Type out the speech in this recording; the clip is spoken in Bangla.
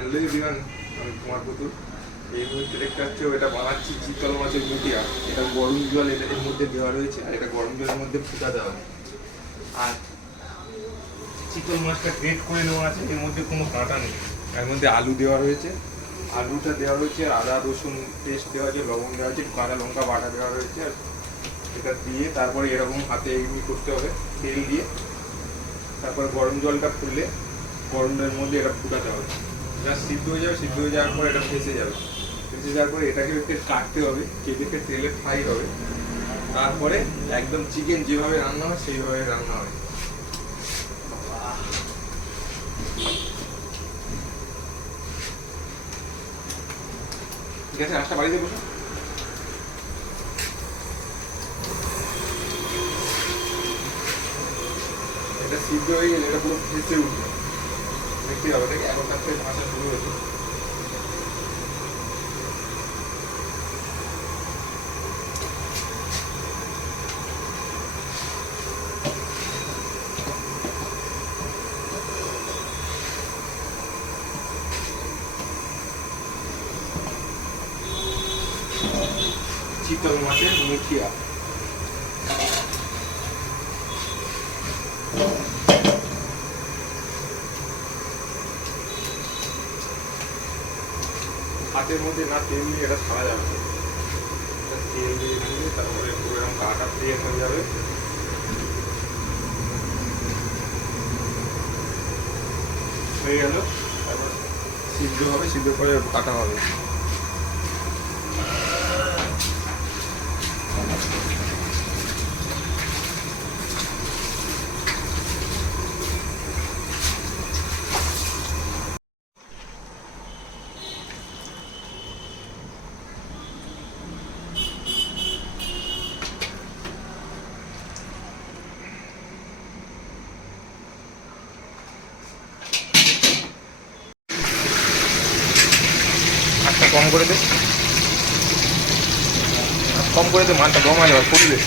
হ্যালো এভরিওয়ান, আমি কুমার পুতুল। এই মুহূর্তে দেখতে পাচ্ছ এটা বানাচ্ছি চিতল মাছের মুটিয়া। এটা গরম জল এর মধ্যে দেওয়া রয়েছে, আর এটা গরম জলের মধ্যে ফুটা দেওয়া। আর চিতল মাছটা গ্রেট করে নেওয়া আছে, এর মধ্যে কোনো কাঁটা নেই। এর মধ্যে আলু দেওয়া রয়েছে, আলুটা দেওয়া রয়েছে, আদা রসুন পেস্ট দেওয়া আছে, লবণ দেওয়া আছে, কাঁচা লঙ্কা বাটা দেওয়া রয়েছে। এটা দিয়ে তারপরে এরকম হাতে এমনি করতে হবে, তেল দিয়ে। তারপর গরম জলটা ফুললে গরম জলের মধ্যে এটা ফুটাতে হবে। যা সিদ্ধ হয়ে যাবে, সিদ্ধ হয়ে যাওয়ার পর এটা ফেসে যাবে। ফেসে যাওয়ার পরে এটাকে একটু কাটতে হবে, কেটে তেলে ফ্রাই হবে। তারপরে একদম চিকেন যেভাবে রান্না হয় সেইভাবে রান্না হয়। ঠিক আছে, আজটা বাড়িতে বসে এটা সিদ্ধ হয়ে গেলে এটা পুরো ভেসে উঠবে। দেখতে হবে, এটাকে এখন তার থেকে ভাষা শুরু হচ্ছে। চিতল মাছের মুখিয়া। হাতের মধ্যে না তেল দিয়ে এটা ছাড়া যাবে, তেল দিয়ে দিয়ে তারপরে পুরো এরকম গাটা ফ্রিয়ে হয়ে যাবে। হয়ে গেল, তারপর সিদ্ধ হবে, সিদ্ধ করে কাটা হবে। আচ্ছা কম করে দে, কম করে দে, মানটা কম আলে ফুটবে।